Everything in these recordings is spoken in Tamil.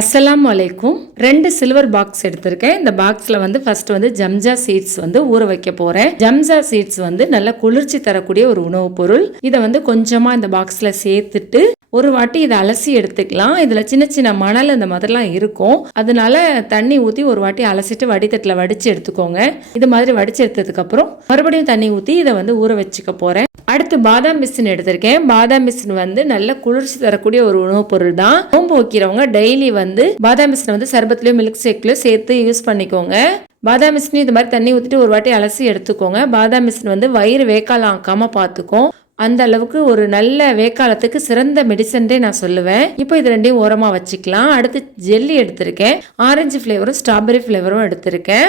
அஸ்ஸலாம் அலைக்கும். ரெண்டு சில்வர் பாக்ஸ் எடுத்திருக்கேன். இந்த பாக்ஸில் வந்து ஃபர்ஸ்ட் வந்து ஜம்ஜா சீட்ஸ் வந்து ஊற வைக்க போகிறேன் ஜம்ஜா சீட்ஸ் வந்து நல்ல குளிர்ச்சி தரக்கூடிய ஒரு உணவுப் பொருள். இதை வந்து கொஞ்சமாக இந்த பாக்ஸில் சேர்த்துட்டு ஒரு வாட்டி இதை அலசி எடுத்துக்கலாம். இதில் சின்ன சின்ன மணல் இந்த மாதிரிலாம் இருக்கும். அதனால தண்ணி ஊற்றி ஒரு வாட்டி அலசிட்டு வடித்தட்டில் வடித்து எடுத்துக்கோங்க. இது மாதிரி வடித்து எடுத்ததுக்கப்புறம் மறுபடியும் தண்ணி ஊற்றி இதை வந்து ஊற வச்சுக்க போகிறேன் அடுத்து பாதாம் மிஷின் எடுத்திருக்கேன். பாதாம் மிஷின் வந்து நல்ல குளிர்ச்சி தரக்கூடிய ஒரு உணவுப் பொருள் தான். நோம்பு வைக்கிறவங்க டெய்லி வந்து பாதாம் மிஷினை வந்து சர்பத்துலையும் மில்க் ஷேக்லையும் சேர்த்து யூஸ் பண்ணிக்கோங்க. பாதாம் மிஷின் இது மாதிரி தண்ணி ஊற்றிட்டு ஒரு வாட்டி அலசி எடுத்துக்கோங்க. பாதாம் மிஷின் வந்து வயிறு வேக்காலம் ஆக்காமல் பார்த்துக்கும் அந்த அளவுக்கு ஒரு நல்ல வேக்காலத்துக்கு சிறந்த மெடிசன்டே நான் சொல்லுவேன். இப்போ இது ரெண்டையும் ஓரமாக வச்சுக்கலாம். அடுத்து ஜெல்லி எடுத்திருக்கேன். ஆரஞ்சு ஃப்ளேவரும் ஸ்ட்ராபெரி ஃப்ளேவரும் எடுத்திருக்கேன்.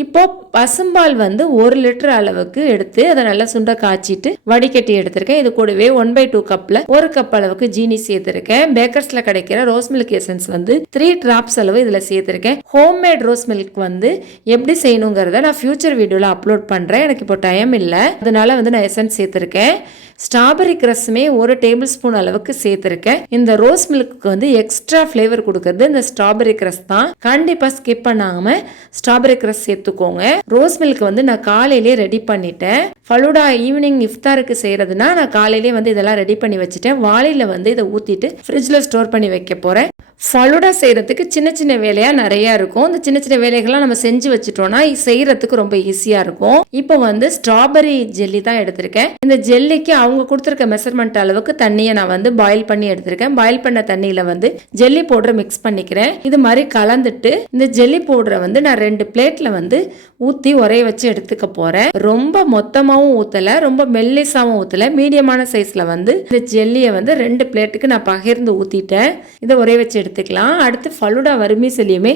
இப்போ பசும்பால் வந்து ஒரு லிட்டர் அளவுக்கு எடுத்து அதை நல்லா சுண்ட காய்ச்சிட்டு வடிகட்டி எடுத்திருக்கேன். இது கூடவே ஒன் பை டூ கப்பில் ஒரு கப் அளவுக்கு ஜீனி சேர்த்துருக்கேன். பேக்கர்ஸில் கிடைக்கிற ரோஸ் மில்க் எசன்ஸ் வந்து த்ரீ டிராப்ஸ் அளவு இதில் சேர்த்துருக்கேன். ஹோம்மேட் ரோஸ் மில்க் வந்து எப்படி செய்யணுங்கிறத நான் ஃபியூச்சர் வீடியோவில் அப்லோட் பண்ணுறேன் எனக்கு இப்போ டைம் இல்லை. அதனால வந்து நான் எசன்ஸ் சேர்த்துருக்கேன். ஸ்ட்ராபெரி கிரஸுமே ஒரு டேபிள் ஸ்பூன் அளவுக்கு சேர்த்துருக்கேன். இந்த ரோஸ் மில்க்கு வந்து எக்ஸ்ட்ரா ஃப்ளேவர் கொடுக்கறது. இந்த ஸ்ட்ராபெரி கிரஸ் தான். கண்டிப்பாக ஸ்கிப் பண்ணாமல் ஸ்ட்ராபெரி கிரஸ் சேர்த்துக்கோங்க ரோஸ் மில்க் வந்து நான் காலையிலேயே ரெடி பண்ணிட்டேன். ஃபலூடா ஈவினிங் இஃப்தாருக்கு செய்கிறதுனா நான் காலையிலே வந்து இதெல்லாம் ரெடி பண்ணி வச்சுட்டேன். வாளியில் வந்து இதை ஊற்றிட்டு ஃப்ரிட்ஜில் ஸ்டோர் பண்ணி வைக்க போகிறேன் ஃபலூடா செய்கிறதுக்கு சின்ன சின்ன வேலையாக நிறையா இருக்கும். இந்த சின்ன சின்ன வேலைகள்லாம் நம்ம செஞ்சு வச்சுட்டோம்னா செய்கிறதுக்கு ரொம்ப ஈஸியாக இருக்கும். இப்போ வந்து ஸ்ட்ராபெரி ஜெல்லி தான் எடுத்திருக்கேன். இந்த ஜெல்லிக்கு அவங்க கொடுத்துருக்க மெஷர்மெண்ட் அளவுக்கு தண்ணியை நான் வந்து பாயில் பண்ணி எடுத்திருக்கேன். பாயில் பண்ண தண்ணியில் வந்து ஜெல்லி பவுடரை மிக்ஸ் பண்ணிக்கிறேன். இது மாதிரி கலந்துட்டு இந்த ஜெல்லி பவுடரை வந்து நான் ரெண்டு பிளேட்டில் வந்து ஊற்றி உரைய வச்சு எடுத்துக்க போகிறேன் ரொம்ப மொத்தமாகவும் ஊற்றலை ரொம்ப மெல்லிசாகவும் ஊற்றலை மீடியமான சைஸில் வந்து இந்த ஜெல்லியை வந்து ரெண்டு பிளேட்டுக்கு நான் பகிர்ந்து ஊற்றிட்டேன் இதை உரைய வச்சு எடுத்துக்கலாம். அடுத்து ஃபலுடா வறுமிசலியுமே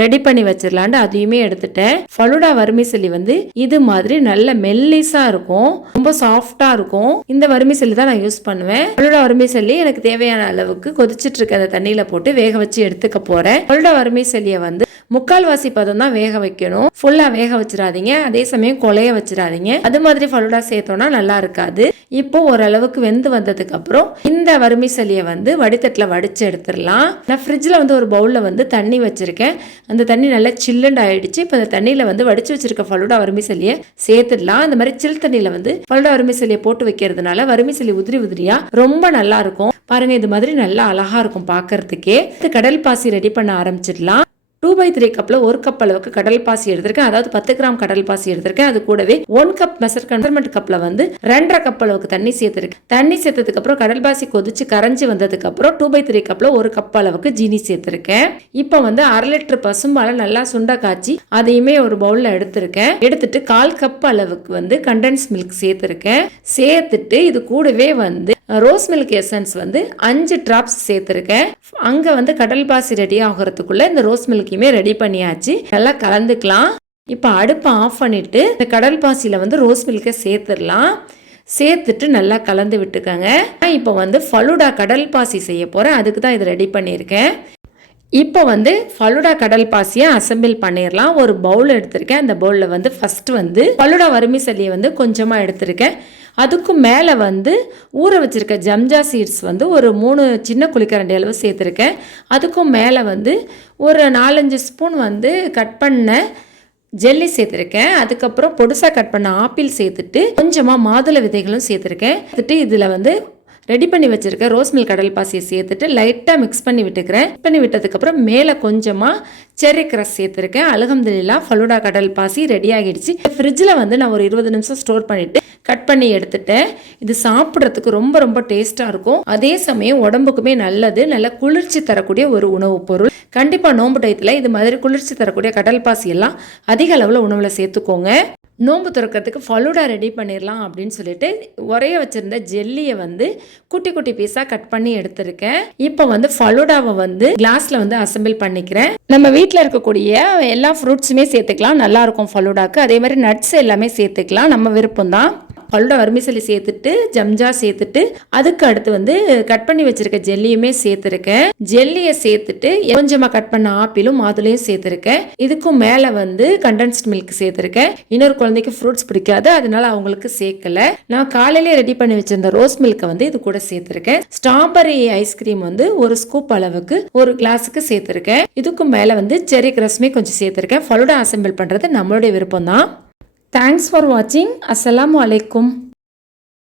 ரெடி பண்ணி வச்சிடலான்ட்டு அதையுமே எடுத்துட்டேன். ஃபலுடா வறுமிசலி வந்து இது மாதிரி நல்ல மெல்லிஸா இருக்கும். ரொம்ப சாஃப்டா இருக்கும். இந்த வறுமிசலி தான் நான் யூஸ் பண்ணுவேன். ஃபலுடா வறுமிசலி எனக்கு தேவையான அளவுக்கு கொதிச்சிட்டு இருக்க அந்த தண்ணியில போட்டு வேக வச்சு எடுத்துக்க போறேன். ஃபலுடா வறுமிசலியை வந்து முக்கால்வாசி பதம் தான் வேக வைக்கணும். ஃபுல்லா வேக வச்சிடாதீங்க. அதே சமயம் கொலைய வச்சிடாதீங்க. அது மாதிரி ஃபலூடா சேர்த்தோம்னா நல்லா இருக்காது. இப்போ ஓரளவுக்கு வெந்து வந்ததுக்கு அப்புறம் இந்த வறுமிசலியை வந்து வடித்தட்டில் வடிச்சு எடுத்துடலாம். நான் ஃப்ரிட்ஜில் வந்து ஒரு பவுலில் வந்து தண்ணி வச்சிருக்கேன். அந்த தண்ணி நல்லா சில்லுண்டு ஆயிடுச்சு. இப்போ அந்த தண்ணியில் வந்து வடிச்சு வச்சிருக்க ஃபலுடா வறுமிசலியை சேர்த்துடலாம். அந்த மாதிரி சில் தண்ணியில் வந்து ஃபலுடா வறுமிசலியை போட்டு வைக்கிறதுனால வறுமிசலி உதிரி உதிரியா ரொம்ப நல்லா இருக்கும். பாருங்க இது மாதிரி நல்லா அழகா இருக்கும் பார்க்கறதுக்கே இது கடல் பாசி ரெடி பண்ண ஆரம்பிச்சிடலாம். டூ பை த்ரீ கப்பில் ஒரு கப் அளவுக்கு கடல் பாசி எடுத்திருக்கேன். அதாவது பத்து கிராம் கடல் பாசி எடுத்திருக்கேன். அது கூடவே ஒன் கப் மெசர் கன்சர்மெண்ட் கப்பில் வந்து ரெண்டரை கப் அளவுக்கு தண்ணி சேர்த்துருக்கேன். தண்ணி சேர்த்ததுக்கு அப்புறம் கடல் பாசி கொதிச்சு கரைஞ்சி வந்ததுக்கு அப்புறம் டூ பை த்ரீ கப்பில் ஒரு கப் அளவுக்கு ஜீனி சேர்த்துருக்கேன். இப்போ வந்து அரை லிட்டர் பசும்பாலை நல்லா சுண்டை காய்ச்சி அதையுமே ஒரு பவுலில் எடுத்திருக்கேன். எடுத்துட்டு கால் கப் அளவுக்கு வந்து கண்டென்ஸ் மில்க் சேர்த்துருக்கேன். சேர்த்துட்டு இது கூடவே வந்து ரோஸ் மில்க் எசன்ஸ் வந்து அஞ்சு ட்ராப்ஸ் சேர்த்துருக்கேன். அங்கே வந்து கடல் பாசி ரெடி ஆகிறதுக்குள்ள இந்த ரோஸ் மில்க் மில்க்கையுமே ரெடி பண்ணியாச்சு. நல்லா கலந்துக்கலாம். இப்போ அடுப்பை ஆஃப் பண்ணிவிட்டு இந்த கடல் பாசியில் வந்து ரோஸ் மில்கை சேர்த்துடலாம். சேர்த்துட்டு நல்லா கலந்து விட்டுக்கோங்க. இப்போ வந்து ஃபலுடா கடல் பாசி செய்ய போகிறேன் அதுக்கு தான் இது ரெடி பண்ணியிருக்கேன். இப்போ வந்து ஃபலுடா கடல் பாசியை அசம்பிள் பண்ணிடலாம். ஒரு பவுல் எடுத்திருக்கேன். அந்த பவுலில் வந்து ஃபஸ்ட்டு வந்து ஃபலுடா வறுமை சல்லியை வந்து கொஞ்சமாக எடுத்திருக்கேன். அதுக்கும் மேலே வந்து ஊற வச்சுருக்க ஜம்ஜா சீட்ஸ் வந்து ஒரு மூணு சின்ன குளிக்கரண்டி அளவு சேர்த்துருக்கேன். அதுக்கும் மேலே வந்து ஒரு நாலஞ்சு ஸ்பூன் வந்து கட் பண்ண ஜெல்லி சேர்த்துருக்கேன். அதுக்கப்புறம் பொடுசாக கட் பண்ண ஆப்பிள் சேர்த்துட்டு கொஞ்சமாக மாதுளை விதைகளும் சேர்த்துருக்கேன். சேர்த்துட்டு இதில் வந்து ரெடி பண்ணி வச்சிருக்க ரோஸ் மில்க் கடல் பாசியை சேர்த்துட்டு லைட்டாக மிக்ஸ் பண்ணி விட்டுக்கிறேன். மிக்ஸ் பண்ணி விட்டதுக்கப்புறம் மேலே கொஞ்சமாக செர்ரி கிரஸ் சேர்த்துருக்கேன். அலகம்துலில்லா ஃபலூடா கடல் பாசி ரெடி ஆகிடுச்சு. ஃப்ரிட்ஜில் வந்து நான் ஒரு இருபது நிமிஷம் ஸ்டோர் பண்ணிவிட்டு கட் பண்ணி எடுத்துட்டேன். இது சாப்பிட்றதுக்கு ரொம்ப ரொம்ப டேஸ்ட்டாக இருக்கும். அதே சமயம் உடம்புக்குமே நல்லது. நல்ல குளிர்ச்சி தரக்கூடிய ஒரு உணவுப் பொருள். கண்டிப்பாக நோன்பு டயத்தில் இது மாதிரி குளிர்ச்சி தரக்கூடிய கடல் பாசி எல்லாம் அதிக அளவில் உணவில் சேர்த்துக்கோங்க. நோன்பு திறக்கிறதுக்கு ஃபலூடா ரெடி பண்ணிடலாம் அப்படின்னு சொல்லிட்டு உரைய வச்சுருந்த ஜெல்லியை வந்து குட்டி குட்டி பீஸாக கட் பண்ணி எடுத்திருக்கேன். இப்போ வந்து ஃபலூடாவை வந்து கிளாஸில் வந்து அசம்பிள் பண்ணிக்கிறேன். நம்ம வீட்டில் இருக்கக்கூடிய எல்லா ஃப்ரூட்ஸுமே சேர்த்துக்கலாம். நல்லாயிருக்கும் ஃபலூடாக்கு. அதே மாதிரி நட்ஸ் எல்லாமே சேர்த்துக்கலாம். நம்ம விருப்பம் தான் பல்லோட வர்மிசலி சேர்த்துட்டு ஜம்ஜா சேர்த்துட்டு அதுக்கு அடுத்து வந்து கட் பண்ணி வச்சிருக்க ஜெல்லியுமே சேர்த்துருக்கேன். ஜெல்லியை சேர்த்துட்டு கொஞ்சமா கட் பண்ண ஆப்பிளும் மாதுளையும் சேர்த்துருக்கேன். இதுக்கும் மேல வந்து கண்டென்ஸ்ட் மில்க் சேர்த்துருக்கேன். இன்னொரு குழந்தைக்கு ஃப்ரூட்ஸ் பிடிக்காது அதனால அவங்களுக்கு சேர்க்கல. நான் காலையிலே ரெடி பண்ணி வச்சிருந்த ரோஸ் மில்கை வந்து இது கூட சேர்த்துருக்கேன். ஸ்ட்ராபெரி ஐஸ்கிரீம் வந்து ஒரு ஸ்கூப் அளவுக்கு ஒரு கிளாஸுக்கு சேர்த்துருக்கேன். இதுக்கும் மேலே வந்து செரி கிரஸ்மே கொஞ்சம் சேர்த்துருக்கேன். ஃபலூடா அசெம்பிள் பண்ணுறது நம்மளுடைய விருப்பம் தான் தேங்க்ஸ் ஃபார் வாட்சிங் அஸ்லாம் அலைக்கும்